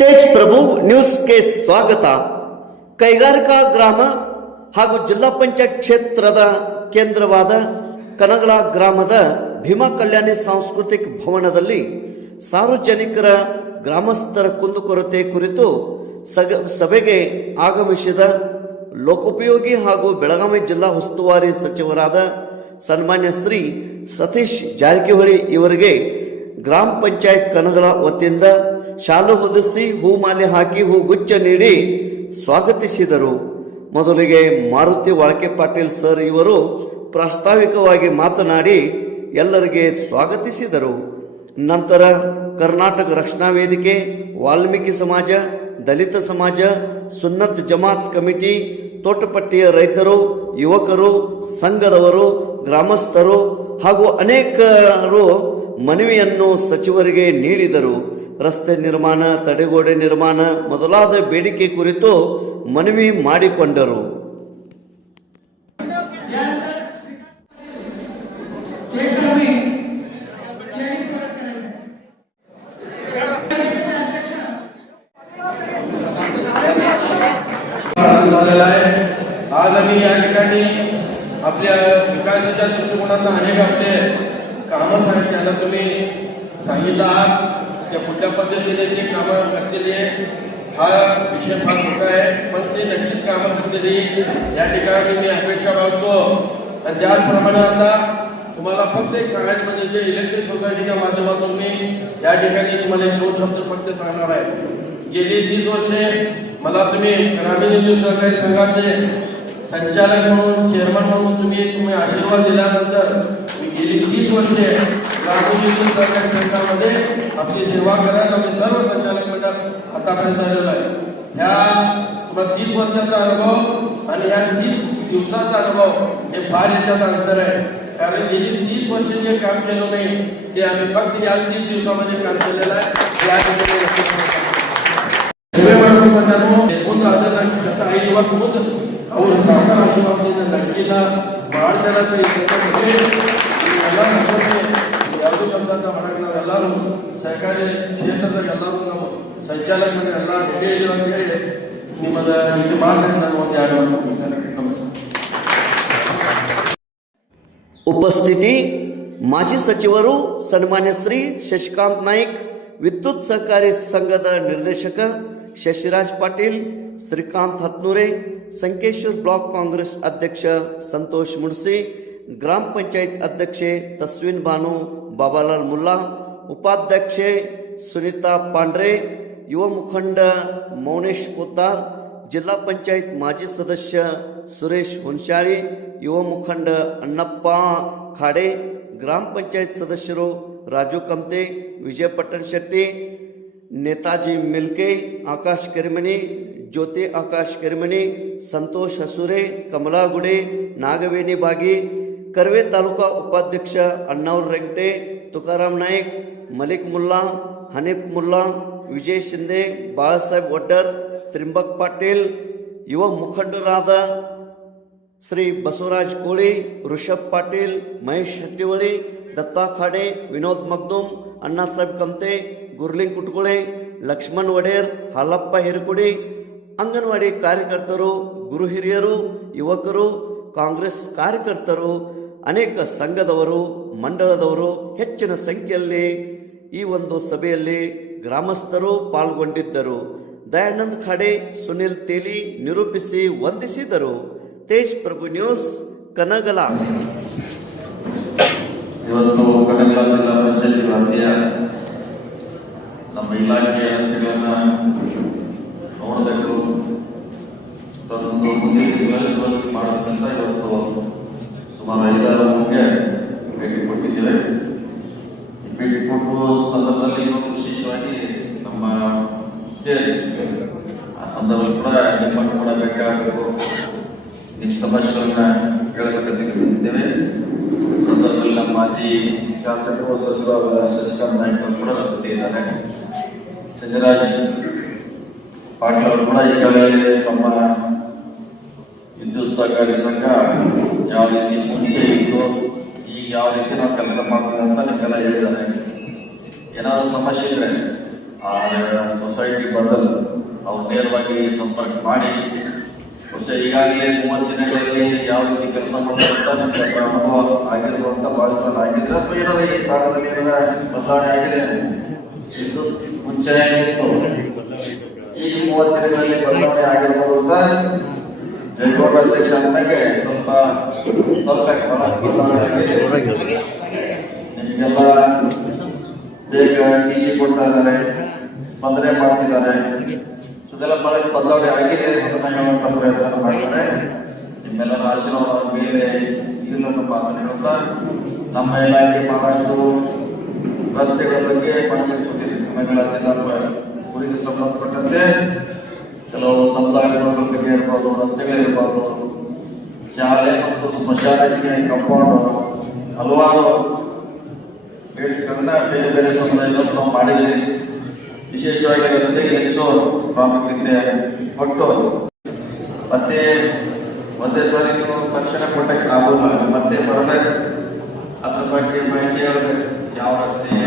ತೇಜ್ ಪ್ರಭು ನ್ಯೂಸ್ಗೆ ಸ್ವಾಗತ. ಕೈಗಾರಿಕಾ ಗ್ರಾಮ ಹಾಗೂ ಜಿಲ್ಲಾ ಪಂಚಾಯತ್ ಕ್ಷೇತ್ರದ ಕೇಂದ್ರವಾದ ಕನಗಲ ಗ್ರಾಮದ ಭೀಮಾ ಕಲ್ಯಾಣಿ ಸಾಂಸ್ಕೃತಿಕ ಭವನದಲ್ಲಿ ಸಾರ್ವಜನಿಕರ ಗ್ರಾಮಸ್ಥರ ಕುಂದುಕೊರತೆ ಕುರಿತು ಸಗ, ಸಭೆಗೆ ಆಗಮಿಸಿದ ಲೋಕೋಪಯೋಗಿ ಹಾಗೂ ಬೆಳಗಾವಿ ಜಿಲ್ಲಾ ಉಸ್ತುವಾರಿ ಸಚಿವರಾದ ಸನ್ಮಾನ್ಯ ಶ್ರೀ ಸತೀಶ್ ಜಾರಕಿಹೊಳಿ ಇವರಿಗೆ ಗ್ರಾಮ ಪಂಚಾಯತ್ ಕನಗಲ ವತಿಯಿಂದ ಶಾಲು ಹೊದಿಸಿ ಹೂಮಾಲೆ ಹಾಕಿ ಹೂಗುಚ್ಛ ನೀಡಿ ಸ್ವಾಗತಿಸಿದರು. ಮೊದಲಿಗೆ ಮಾರುತಿ ವಾಳಕೆ ಪಾಟೀಲ್ ಸರ್ ಇವರು ಪ್ರಾಸ್ತಾವಿಕವಾಗಿ ಮಾತನಾಡಿ ಎಲ್ಲರಿಗೆ ಸ್ವಾಗತಿಸಿದರು. ನಂತರ ಕರ್ನಾಟಕ ರಕ್ಷಣಾ ವೇದಿಕೆ, ವಾಲ್ಮೀಕಿ ಸಮಾಜ, ದಲಿತ ಸಮಾಜ, ಸುನ್ನತ್ ಜಮಾತ್ ಕಮಿಟಿ, ತೋಟಪಟ್ಟಿಯ ರೈತರು, ಯುವಕರು, ಸಂಘದವರು, ಗ್ರಾಮಸ್ಥರು ಹಾಗೂ ಅನೇಕರು ಮನವಿಯನ್ನು ಸಚಿವರಿಗೆ ನೀಡಿದರು. ರಸ್ತೆ ನಿರ್ಮಾಣ, ತಡೆಗೋಡೆ ನಿರ್ಮಾಣ ಮೊದಲಾದ ಬೇಡಿಕೆ ಕುರಿತು ಮನವಿ ಮಾಡಿಕೊಂಡರು. विकासाच्या अनेक आपले कामं सांगितले तुम्ही सांगितलं आहात त्या कुठल्या पद्धतीने ते कामं करतील हा विषय फार मोठा आहे पण ते नक्कीच कामं करतील. या ठिकाणी मी अपेक्षा बाळगतो. आणि त्याचप्रमाणे आता तुम्हाला फक्त एक सांगायचं म्हणजे जे इलेक्ट्रिक सोसायटीच्या माध्यमातून मी या ठिकाणी तुम्हाला एक दोन शब्द फक्त सांगणार आहे. गेली तीस वर्षे मला तुम्ही ग्रामीण विद्युत सहकारी संघाचे संचालक म्हणून चेअरमन म्हणून तुम्ही तुम्ही आशीर्वाद दिल्यानंतर मी गेली तीस वर्षे राघोजी आपली सेवा करायला आम्ही सर्व संचालक मंडळ आतापर्यंत आलेलो आहे. ह्या तुम्हाला तीस वर्षाचा अनुभव आणि ह्या तीस दिवसाचा अनुभव हे फार याच्यात अंतर आहे. कारण गेली तीस वर्ष जे काम केलं नाही ते आम्ही फक्त या तीस दिवसामध्ये काम केलेलं आहे. या ठिकाणी त्याचा हो, आई युवक ಅವರು ಸರ್ಕಾರ ಆಶೀರ್ವಾದದಿಂದ ನಕ್ಕಿನ ಭಾಳ ಜನ ಈ ಕೆಲಸದಲ್ಲಿ ಎಲ್ಲ ಎರಡು ಕೆಲಸ ಮಾಡಕ್ಕೆ ನಾವೆಲ್ಲರೂ ಸರ್ಕಾರಿ ಕ್ಷೇತ್ರದ ಎಲ್ಲರೂ ನಾವು ಸಂಚಾಲಕರು ಎಲ್ಲ ಹೇಳಿದ್ರು ಅಂತ ಹೇಳಿ ನಿಮ್ಮದ ಇದು ಮಾತಾಡಿ ನಾನು ಒಂದು ಎರಡು ಮಾತು ಮುಗಿಸ್ತೇನೆ ನಮಸ್ಕಾರ ಉಪಸ್ಥಿತಿ ಮಾಜಿ ಸಚಿವರು ಸನ್ಮಾನ್ಯ ಶ್ರೀ ಶಶಿಕಾಂತ್ ನಾಯ್ಕ್ ವಿದ್ಯುತ್ ಸಹಕಾರಿ ಸಂಘದ ನಿರ್ದೇಶಕ ಶಶಿರಾಜ್ ಪಾಟೀಲ್ ಶ್ರೀಕಾಂತ್ ಹತ್ನೂರೆ ಸಂಕೇಶ್ವರ್ ಬ್ಲಾಕ್ ಕಾಂಗ್ರೆಸ್ ಅಧ್ಯಕ್ಷ ಸಂತೋಷ್ ಮುನ್ಸಿ ಗ್ರಾಮ ಪಂಚಾಯತ್ ಅಧ್ಯಕ್ಷೆ ತಸ್ವಿನ್ ಬಾನು ಬಾಬಾಲಾಲ್ ಮುಲ್ಲಾ ಉಪಾಧ್ಯಕ್ಷೆ ಸುನೀತಾ ಪಾಂಡ್ರೆ ಯುವ ಮುಖಂಡ ಮೌನೇಶ್ ಪೋದ್ದಾರ್ ಜಿಲ್ಲಾ ಪಂಚಾಯತ್ ಮಾಜಿ ಸದಸ್ಯ ಸುರೇಶ್ ಹುನ್ಶಾಳಿ ಯುವ ಮುಖಂಡ ಅಣ್ಣಪ್ಪ ಖಾಡೆ ಗ್ರಾಮ ಪಂಚಾಯತ್ ಸದಸ್ಯರು ರಾಜು ಕಮ್ತೆ ವಿಜಯ ಪಟ್ಟಣ್ ಶೆಟ್ಟಿ ನೇತಾಜಿ ಮಿಲ್ಕೆ ಆಕಾಶ್ ಕೆರೆಮನಿ ಜ್ಯೋತಿ ಆಕಾಶ್ ಕೆರೆಮನಿ ಸಂತೋಷ್ ಹಸುರೆ ಕಮಲಾಗುಡೆ ನಾಗವೇಣಿ ಬಾಗಿ, ಕರ್ವೆ ತಾಲೂಕಾ ಉಪಾಧ್ಯಕ್ಷ ಅಣ್ಣಾವ್ರ ರೆಂಗಟೆ, ತುಕಾರಾಮ್ ನಾಯ್ಕ್, ಮಲಿಕ್ ಮುಲ್ಲಾ, ಹನೀಫ್ ಮುಲ್ಲಾ, ವಿಜಯ್ ಶಿಂದೆ ಬಾಳಾಸಾಹೇಬ್ ಒಡ್ಡರ್, ತ್ರಿಂಬಕ್ ಪಾಟೀಲ್, ಯುವ ಮುಖಂಡರಾದ ಶ್ರೀ ಬಸವರಾಜ್ ಕೋಳಿ, ಋಷಭ್ ಪಾಟೀಲ್, ಮಹೇಶ್ ಶೆಟ್ಟಿವಳಿ ದತ್ತಾ ಖಾಡೆ, ವಿನೋದ್ ಮಗ್ದುಮ್ ಅಣ್ಣಾಸಾಹೇಬ್ ಕಂತೆ, ಗುರ್ಲಿಂಗ್ ಕುಟ್ಕೊಳೆ ಲಕ್ಷ್ಮಣ್ ವಡೇರ್ ಹಾಲಪ್ಪ ಹಿರಕುಡಿ ಅಂಗನವಾಡಿ ಕಾರ್ಯಕರ್ತರು, ಗುರು ಹಿರಿಯರು, ಯುವಕರು, ಕಾಂಗ್ರೆಸ್ ಕಾರ್ಯಕರ್ತರು, ಅನೇಕ ಸಂಘದವರು ಮಂಡಳದವರು ಹೆಚ್ಚಿನ ಸಂಖ್ಯೆಯಲ್ಲಿ ಈ ಒಂದು ಸಭೆಯಲ್ಲಿ ಗ್ರಾಮಸ್ಥರು ಪಾಲ್ಗೊಂಡಿದ್ದರು. ದಯಾನಂದ್ ಖಾಡೆ, ಸುನಿಲ್ ತೇಲಿ ನಿರೂಪಿಸಿ ವಂದಿಸಿದರು. ತೇಜ್ ಪ್ರಭು ನ್ಯೂಸ್, ಕನಗಲ. ಇವತ್ತು ಕನಗಲ ಜಿಲ್ಲಾ ಪಂಚಾಯತಿ ವ್ಯಾಪ್ತಿಯ ನಮ್ಮ ಇಲಾಖೆಯ ಮಾಡೋದ್ರಿಂದ ಇವತ್ತು ಮುಖ್ಯ ಭೇಟಿ ಕೊಟ್ಟಿದ್ದೇವೆ. ಈ ಭೇಟಿ ಕೊಟ್ಟು ಸಂದರ್ಭದಲ್ಲಿ ಇವತ್ತು ವಿಶೇಷವಾಗಿ ನಮ್ಮ ಆ ಸಂದರ್ಭದಲ್ಲಿ ಕೂಡ ನಿಮ್ಮನ್ನು ಕೂಡ ಆಗಬೇಕು ನಿಮ್ಮ ಸಮಸ್ಯೆಗಳನ್ನ ಕೇಳಬೇಕಂತ ಬಂದಿದ್ದೇವೆ ಈ ಸಂದರ್ಭದಲ್ಲಿ ನಮ್ಮ ಮಾಜಿ ಶಾಸಕರು ಸಚಿವರಾದ ಶಶಿಕಾಂತ್ ನಾಯ್ಕ ಕೂಡ ನಮ್ಮ ಜೊತೆ ಇದ್ದಾರೆ ಪಾಟೀಲ್ ಅವರು ಕೂಡ ಈಗಾಗಲೇ ನಮ್ಮ ಸಹಕಾರಿ ಸಂಘ ಯಾವ ರೀತಿ ಮುಂಚೆ ಇತ್ತು, ಈಗ ಯಾವ ರೀತಿ ನಾವು ಕೆಲಸ ಮಾಡ್ತೀವಿ ಅಂತ ನಿಮಗೆಲ್ಲ ಹೇಳಿದ್ದಾರೆ. ಏನಾದ್ರು ಸಮಸ್ಯೆ ಇದ್ರೆ ಆ ಸೊಸೈಟಿ ಬದಲ್ ಅವ್ರು ನೇರವಾಗಿ ಸಂಪರ್ಕ ಮಾಡಿ. ಬಹುಶಃ ಈಗಾಗಲೇ ಮೂವತ್ತು ದಿನಗಳಲ್ಲಿ ಯಾವ ರೀತಿ ಕೆಲಸ ಮಾಡ್ತಾರೆ ನಿಮ್ಗೆ ಅದರ ಅನುಭವ ಆಗಿರ್ಬೋದು ಅಂತ ಭಾವಿಸ್ತಾರೆ ಆಗಿದ್ರೆ ಅಥವಾ ಈ ಭಾಗದಲ್ಲಿ ಏನಾರ ಬದಲಾವಣೆ ಆಗಿದೆ? ಇದು ಮುಂಚೆ ಇತ್ತು ಈ ಮೂವತ್ತು ದಿನಗಳಲ್ಲಿ ಬದಲಾವಣೆ ಆಗಿರ್ಬೋದು ಅಂತ ಜಯಗೌಡ ಅಧ್ಯಕ್ಷ ಸ್ವಲ್ಪ ಸ್ವಲ್ಪ ನಿಮಗೆಲ್ಲ ಬೇಗ ಟಿ ಸಿ ಕೊಡ್ತಾ ಇದ್ದಾರೆ ಸ್ಪಂದನೆ ಮಾಡ್ತಿದ್ದಾರೆ ಇದೆಲ್ಲ ಬಹಳ ಬದಲಾವಣೆ ಆಗಿದೆ ಅದನ್ನ ಪ್ರಯತ್ನ ಮಾಡ್ತಾರೆ ನಿಮ್ಮೆಲ್ಲರ ಆಶೀರ್ವಾದ ಮೇಲೆ ಇರಲನ್ನು ಅಂತ ಹೇಳುತ್ತಾ ನಮ್ಮ ಇಲಾಖೆ ಬಹಳಷ್ಟು ರಸ್ತೆಗಳ ಬಗ್ಗೆ ಮಾಹಿತಿ ಕೊಟ್ಟಿದ್ದೀವಿ ಮಹಿಳಾ ಜಿಲ್ಲಾ ಊರಿಗೆ ಸಂಬಂಧಪಟ್ಟಂತೆ ಕೆಲವು ಸಮುದಾಯಗಳ ಬಗ್ಗೆ ಇರ್ಬೋದು ರಸ್ತೆಗಳಿರ್ಬೋದು ಶಾಲೆ ಮತ್ತು ಸ್ಮಶಾನಕ್ಕೆ ಕಂಪೌಂಡ್ ಹಲವಾರು ಬೇಡಿಕೆಗಳನ್ನ ಬೇರೆ ಬೇರೆ ಸಮುದಾಯಗಳನ್ನು ನಾವು ಮಾಡಿದ್ದೀವಿ. ವಿಶೇಷವಾಗಿ ರಸ್ತೆಗೆ ಹೆಚ್ಚು ಪ್ರಾಮುಖ್ಯತೆ ಕೊಟ್ಟು ಮತ್ತೆ ಒಂದೇ ಸಾರಿ ನೀವು ತಕ್ಷಣ ಕೊಟ್ಟಕ್ಕೆ ಆಗೋಲ್ಲ. ಮತ್ತೆ ಬರಬೇಕು. ಅದ್ರ ಬಗ್ಗೆ ಮಾಹಿತಿ ಹೇಳ್ಬೇಕು. ಯಾವ ರಸ್ತೆ